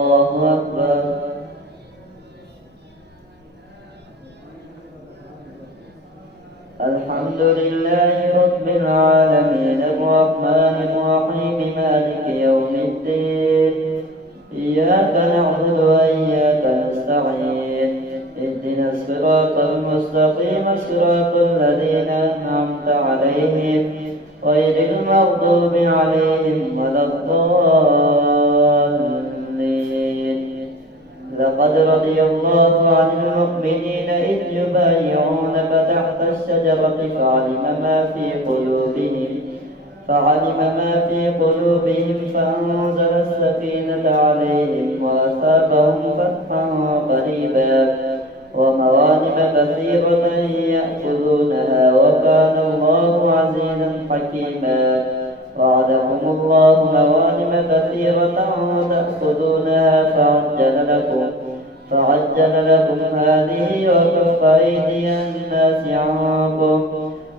الله أكبر. الحمد لله رب العالمين الرحمن الرحيم مالك يوم الدين إياك نعبد وإياك نستعين اهدنا الصراط المستقيم صراط الذين أنعمت عليهم غير المغضوب عليهم ولا الضالين. لقد رضي الله عن المؤمنين إذ يبايعونك تحت الشجرة فعلم ما في قلوبهم فأنزل السكينة عليهم وأثابهم فتحا قريبا ومغانم كثيرة يأخذونها وكان الله عزيزا حكيما. وعدكم الله مغانم كثيرة تأخذونها فعجل لكم هذه وكف أيدي الناس عنكم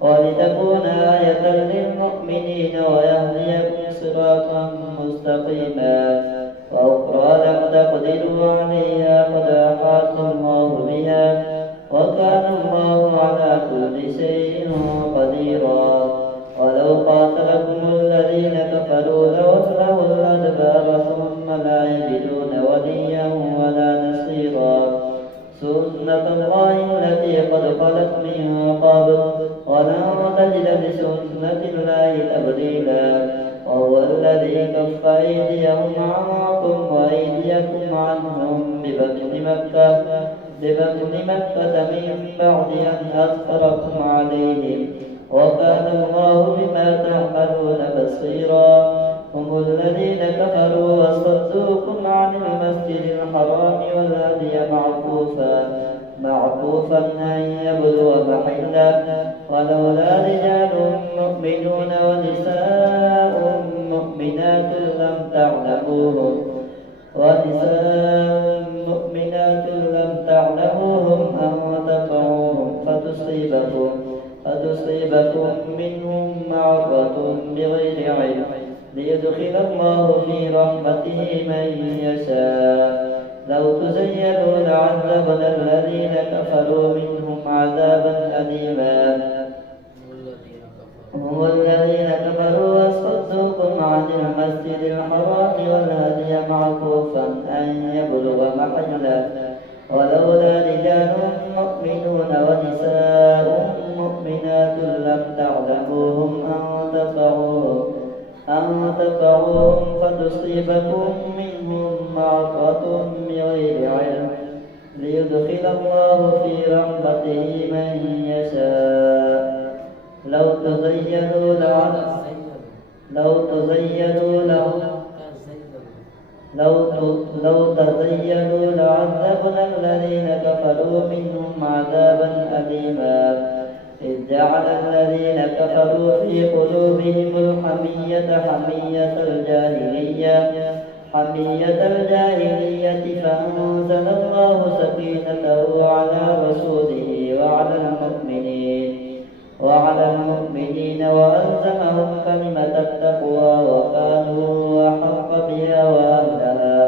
ولتكون آية للمؤمنين ويهديكم صراطا مستقيما. وأخرى لم تقدروا عليها قد أحاط الله بها وكان الله على كل شيء قديرا. ولو قاتلكم الذين كفروا لولوا الأدبار ثم لا يجدون وليا ولا نصيرا. سنة الله التي قد خلت من قبل ولن تجد لسنة الله تبديلا. وهو الذي كف أيديهم عنكم وأيديكم عنهم ببطن مكة من بعد أن أظفركم عليهم وكان الله بما تعملون بصيرا. هم الذين كفروا وصدوكم عن المسجد الحرام والهدي معكوفا أن يبلغ محله ولولا رجال مؤمنون ونساء مؤمنات لم تعلموهم أن تطعوهم فتصيبكم منهم معرة بغير علم ليدخل الله في رحمته من يشاء. لو تزينوا لعذبنا الذين كفروا منهم عذابا أليما. هم الذين كفروا وصدوكم عن المسجد الحرام والهدي معكوفا أن يبلغ محله ولولا رجال مؤمنون ونساء مؤمنات لم تعلموهم أن تطعوهم فتصيبكم منهم معرة بغير علم ليدخل الله في رحمته من يشاء. لو تزينوا لعذبنا الذين كفروا منهم عذابا أليما. إذ جعل الذين كفروا في قلوبهم الحمية حمية الجاهلية فأنزل الله سكينته على رسوله وعلى المؤمنين وألزمهم كلمة التقوى وكانوا أحق بها وأهلها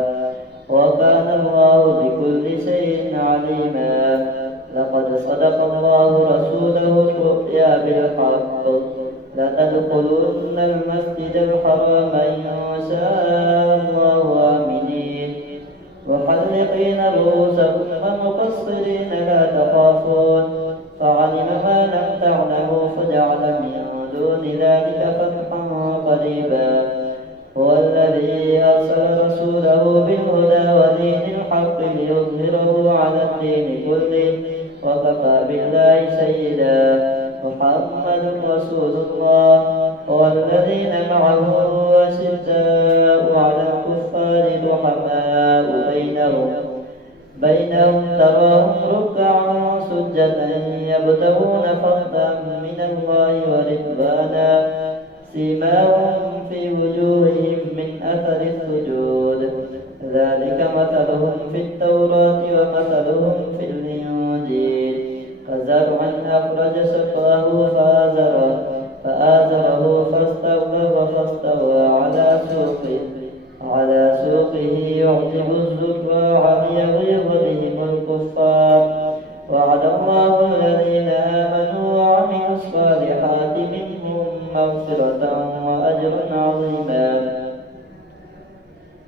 وكان الله بكل شيء عليما. لقد صدق الله رسوله الرؤيا بالحق لتدخلن المسجد الحرام إن شاء الله آمنين محلقين رؤوسكم ومقصرين لا تخافون فعلم ما لم تعلموا فجعل من دون ذلك فتحا قريبا. هو الذي أرسل رسوله بالهدى ودين الحق ليظهره على الدين كله وكفى بالله شهيدا. محمد رسول الله والذين معه أشداء على الكفار رحماء بينهم تراهم ركعا سجدا يبتغون فضلا من الله ورضوانا سيماهم في وجوههم من أثر السجود ذلك مثلهم في التوراة ومثلهم في الإنجيل كزرع أخرج شطأه فآزره فاستوى على سوقه يعجب يضرب الزراع ليغيظ بهم الكفار. وعد الله الذين آمنوا وعملوا الصالحات منهم مغفرة وأجرا عظيما.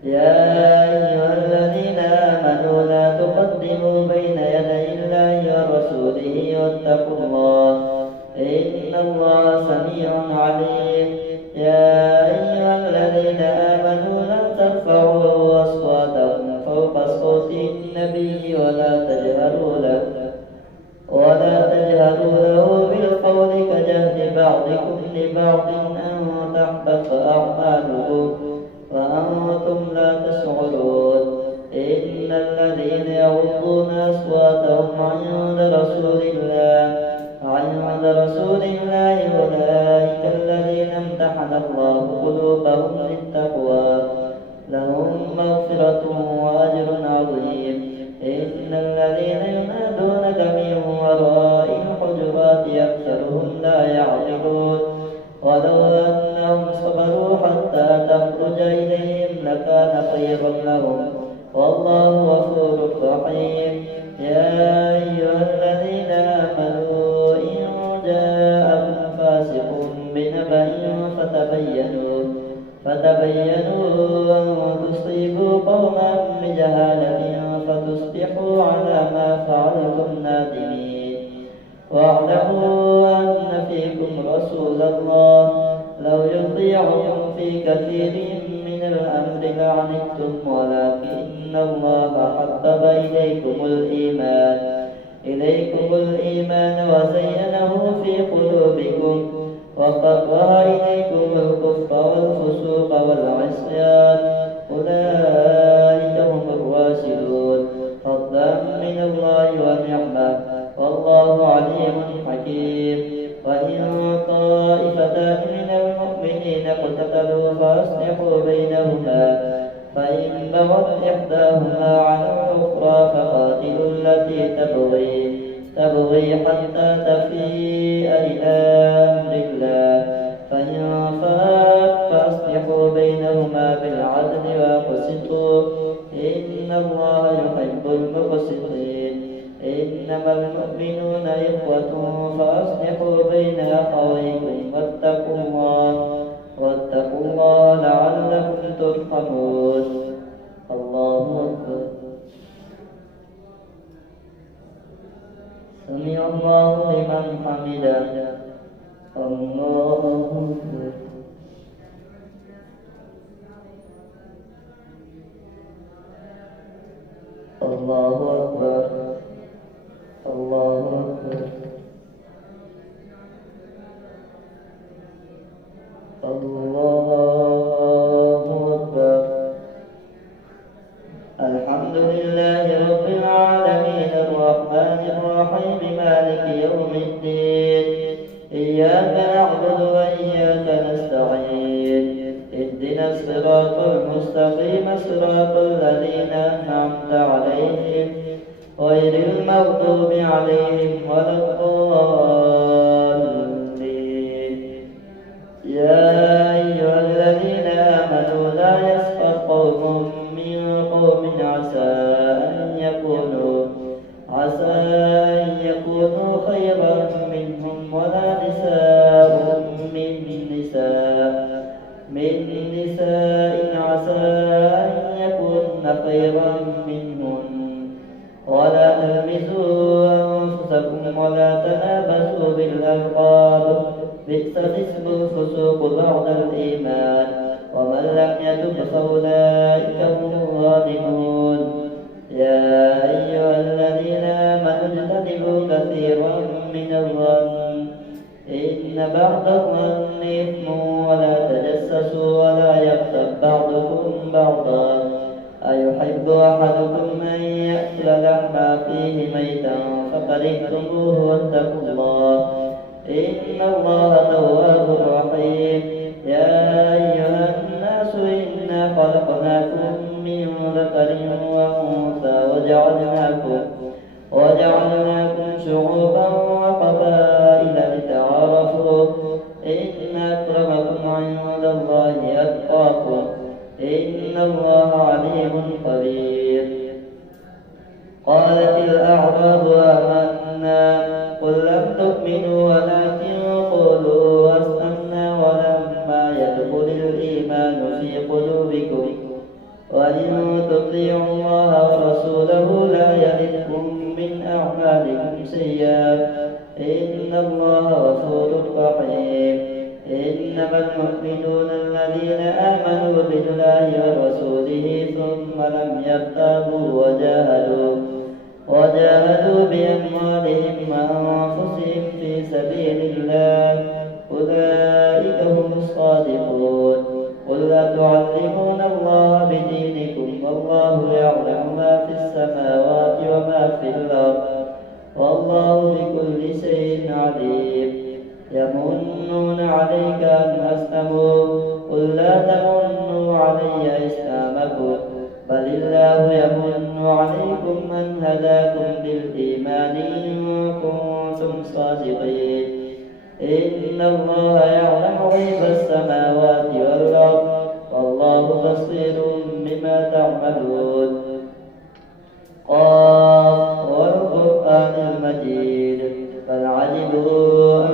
يا أيها الذين آمنوا لا تقدموا بين يدي الله ورسوله واتقوا الله إن الله سميع عليم. يا أيها الذين آمنوا لا ترفعوا أصواتكم فوق صوت النبي ولا تجهروا له بالقول كجهل بعضكم لبعض أن تحبط أعمالكم وأنتم لا تشعرون. إن الذين يغضون أصواتهم عند رسول الله أولئك الذين امتحن الله قلوبهم للتقوى لهم مغفرة وأجر عظيم. إن الذين ينادونك من وراء الحجرات أكثرهم لا يعقلون. ولو أنهم صبروا حتى تخرج إليهم لكان خيرا لهم والله غفور رحيم. يا أيها الذين آمنوا إن جاءكم فاسق بنبأ فتبينوا أن تصيبوا قوما بجهالة فتصبحوا على ما فعلتم نادمين. واعلموا أن فيكم رسول الله لو يطيعكم في كثير من الأمر لعنتم ولكن الله حبب إليكم الإيمان وزينه في قلوبكم وكره إليكم الكفر والفسوق والعصيان أولئك هم الراشدون فضلا من الله ونعمة والله عليم حكيم. وإن طائفتان من المؤمنين اقتتلوا فأصلحوا بينهما فإن بغت إحداهما على الأخرى فقاتلوا التي تبغي حتى تفيء إلى أمر الله فإن فاءت فأصلحوا بينهما بالعدل وأقسطوا إن الله يحب المقسطين. إنما المؤمنون إخوة فأصلحوا بين أخويكم واتقوا الله لعلكم ترحمون. الله أكبر. سمع الله لمن حمده. الله أكبر. الله أكبر. الله أكبر. الله أكبر. الحمد لله رب العالمين الرحمن الرحيم مالك يوم الدين إياك نعبد وإياك نستعين اهدنا الصراط المستقيم صراط الذين أنعمت عليهم غير المغضوب عليهم ولا الضالين. يا أيها الذين آمنوا لا يسخر قوم من قوم عسى أن يكونوا خيرا منهم ولا نساء من نساء عسى أن يكون خيرا منهن ولا تلمزوا أنفسكم ولا تنابزوا بالألقاب بئس الاسم الفسوق بعد الإيمان ومن لم يتب فأولئك هم الظالمون. يا أيها الذين آمنوا اجتنبوا كثيرا من الظن إن بعض الظن إثم ولا تجسسوا ولا يغتب بعضكم بعضا أيحب أحدكم أن يأكل لحم أخيه ميتا فكرهتموه واتقوا الله إن الله تواب رحيم. يا أيها الناس إنا خلقناكم من ذكر وأنثى وجعلناكم شعوبا وقبائل لتعارفوا إن أكرمكم عند الله أتقاكم إن إن الله عليم خبير. قالت الأعراب آمنا قل لم تؤمنوا ولكن قولوا أسلمنا ولما يدخل الإيمان في قلوبكم وإن تطيعوا الله ورسوله لا يلدكم من أعمالكم شيئا إن الله غفور رحيم. إنما المؤمنون الذين آمنوا بالله ورسوله ثم لم يرتابوا وجاهدوا بأموالهم وأنفسهم في سبيل الله أولئك هم الصادقون. قل أتعلمون الله بدينكم والله يعلم ما في السماوات وما في الأرض والله بكل شيء عليم. يمنون عليك أن أسلموا قل لا تمنوا علي إسلامكم بل الله يمن عليكم أن هداكم للإيمان إن كنتم صادقين. إن الله يعلم غيب السماوات والأرض والله بصير بما تعملون. قاف والقرآن المجيد بل عجبوا أن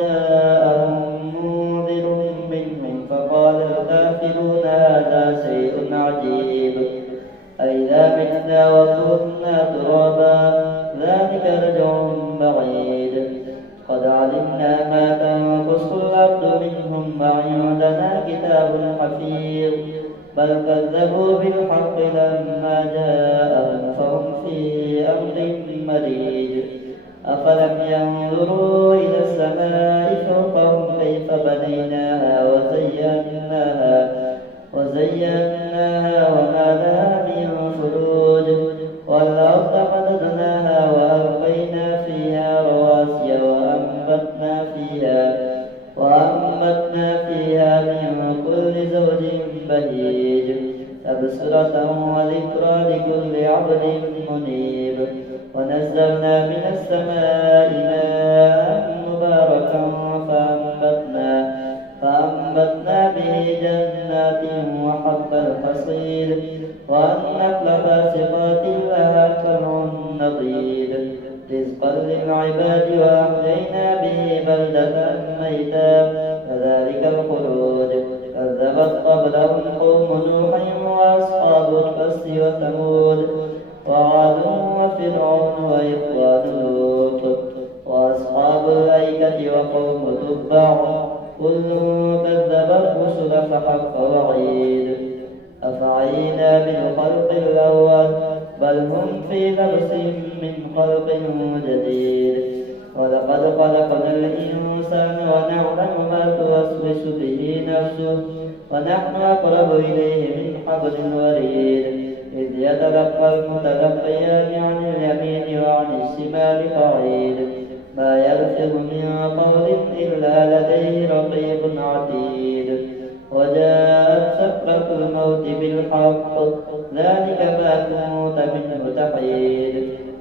جاءهم منذر منهم فقال الكافرون هذا شيء عجيب أئذا متنا وكنا ترابا ذلك رجع بعيد. قد علمنا ما تنقص الأرض منهم وعندنا كتاب حفيظ بل كذبوا بالحق لما جاءهم فهم في أمر مريج. أفلم ينظروا إلى السماء فوقهم كيف بنيناها وزيناها وما لها من فروج والأرض مددناها وألقينا فيها رواسي وأنبتنا فيها من كل زوج بهيج تبصرة وذكرى لكل عبد منيب. ونزلنا من السماء ماء مباركا فأنبتنا به جنات وحب الحصيد والنخل باسقات لها طلع نضيد رزقا للعباد وأحيينا به بلدة ميتا كذلك الخلود. كذبت قبلهم قوم نوح وأصحاب الرس وثمود وعاد وفرعون وإخوان لوط وأصحاب الأيكة وقوم تبع كل كذب الرسل فحق وعيد. أفعينا بالخلق الأول بل هم في لبس من خلق جديد. ولقد خلقنا الإنسان ونعلم ما توسوس به نفسه ونحن أقرب إليه من حبل الوريد. إذ يتلقى المتلقيان عن اليمين وعن الشمال قعيد ما يلفظ من قول إلا لديه رقيب عتيد. وجاءت سكرة الموت بالحق ذلك ما كنت منه تحيد.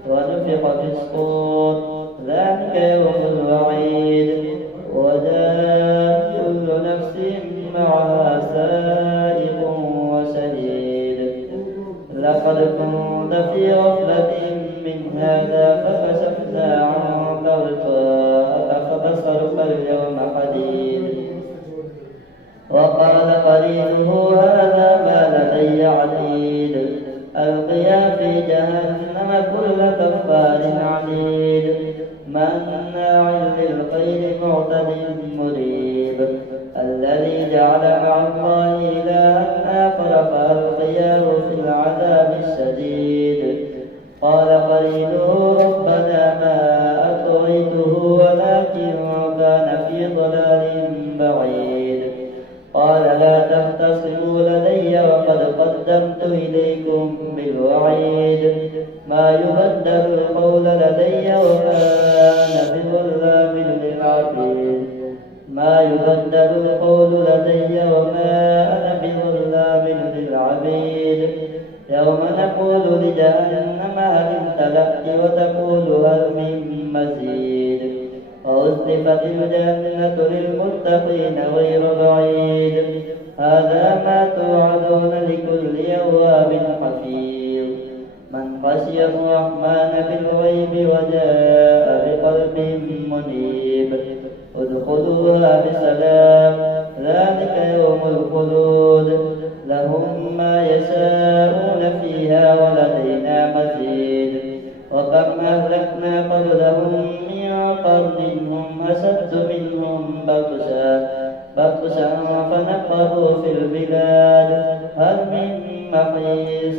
ونفخ في الصور ذلك يوم الوعيد. وجاءت كل نفس معها سائق وشهيد. لقد كنت في غفلة من هذا فكشفنا عنك غطاءك فبصرك اليوم حديد. وقال قرينه هذا ما لدي عتيد. ألقيا في جهنم كل كفار عنيد مناع للخير معتد مريب. الذي جعل مع الله إلها آخر فألقياه في العذاب الشديد. قال قرينه ربنا ما أطغيته ولكن كان في ضلال بعيد. قال لا تختصموا لدي وقد قدمت إليكم بالوعيد. ما يبدل القول لدي وما أنا بظلام للعبيد. ما يبدل القول لدي وما أنا بظلام للعبيد. يوم نقول لجهنم هل امتلأت وتقول هل من مزيد. وأزلفت الجنة للمتقين غير بعيد. هذا ما توعدون لكل يواب حفيظ من خشي الرحمن بالغيب وجاء بقلب منيب ادخلوها بسلام ذلك يوم الخلود لهم ما يشاءون فيها ولدينا مزيد وكم أهلكنا قبلهم من قرن هم أشد منهم بطشا فنقبوا في البلاد هل من محيص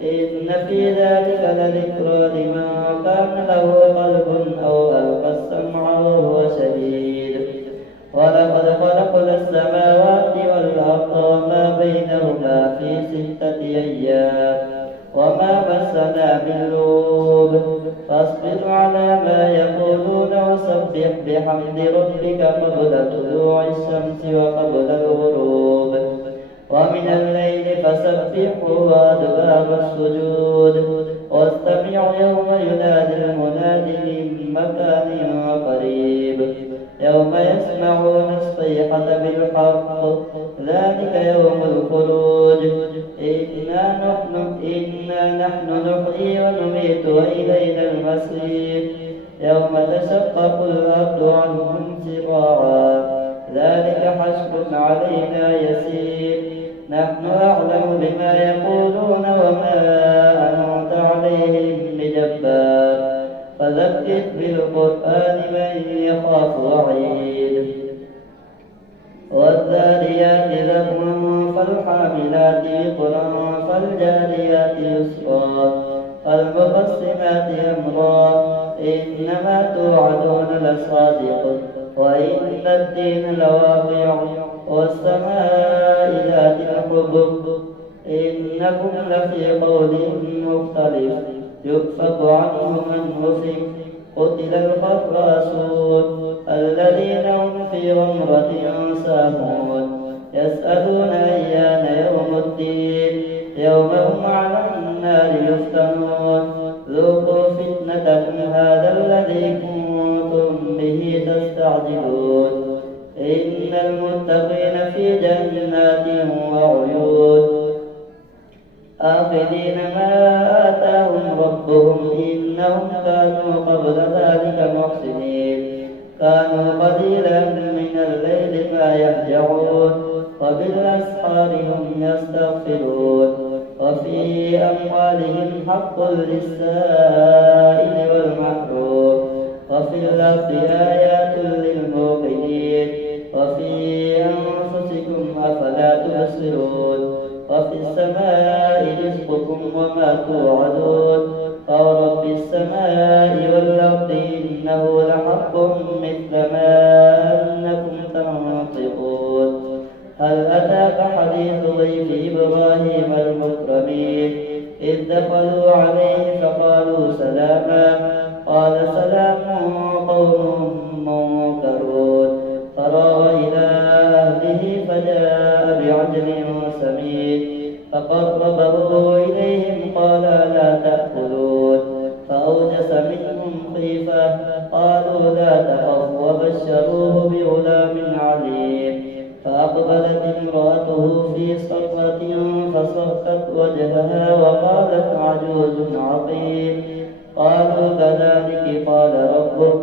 إن في ذلك لذكرى لمن كان له قلب أو ألقى السمع وهو شهيد ولقد خلقنا السماوات والأرض وما بينهما في 6 أيام وما مسنا من لغوب فاصبر على ما يقولون وسبح بحمد ربك قبل طلوع الشمس وقبل الغروب ومن الليل فسبحه وأدبار السجود واستمع يوم ينادي المناد من مكان قريب يوم يسمعون الصيحة بالحق ذلك يوم الخروج إنا نحن نحيي ونميت وإلينا المصير يوم تشقق الأرض عنهم سراعا ذلك حشر علينا يسير نحن أعلم بما يقولون وما أنت عليهم بجبار فذكر بالقرآن من يخاف وعيد والذاريات ذروا فالحاملات وقرا فالجاريات يسرا فالمقسمات أمرا إنما توعدون لصادق وإن الدين لواقع والسماء ذات الحبب إنكم لفي قول مختلف يؤفك عنه من أفك قتل الخراسون الذين هم في غمرة ساهون يسألون أيان يوم الدين يوم هم على النار يفتنون ذوقوا فتنتكم هذا الذي كنتم به تستعجلون إن المتقين في جنات وعيون آخذين ما آتاهم ربهم إنهم كانوا قبل ذلك محسنين كانوا قليلا من الليل ما يهجعون وبالأسحار هم يستغفرون وفي أموالهم حق للسائل والمحروم وفي الأرض آيات للموقنين وفي أنفسكم أفلا تبصرون وفي السماء رزقكم وما توعدون فورب السماء والأرض إنه لحق مثل ما أنكم تنطقون هل أتاك حديث ضيف إبراهيم المكرمين إذ دخلوا عليه فقالوا سلاما قال سلام قوم منكرون فراغ إلى أهله فجاء بعجل سمين فقربه إليهم قال لا تأكلون فأوجس منهم خيفة قالوا لا تخف وبشروه بغلام عليم فأقبلت امرأته في صرة فصكت وجهها وقالت عجوز عقيم قالوا كذلك قال ربك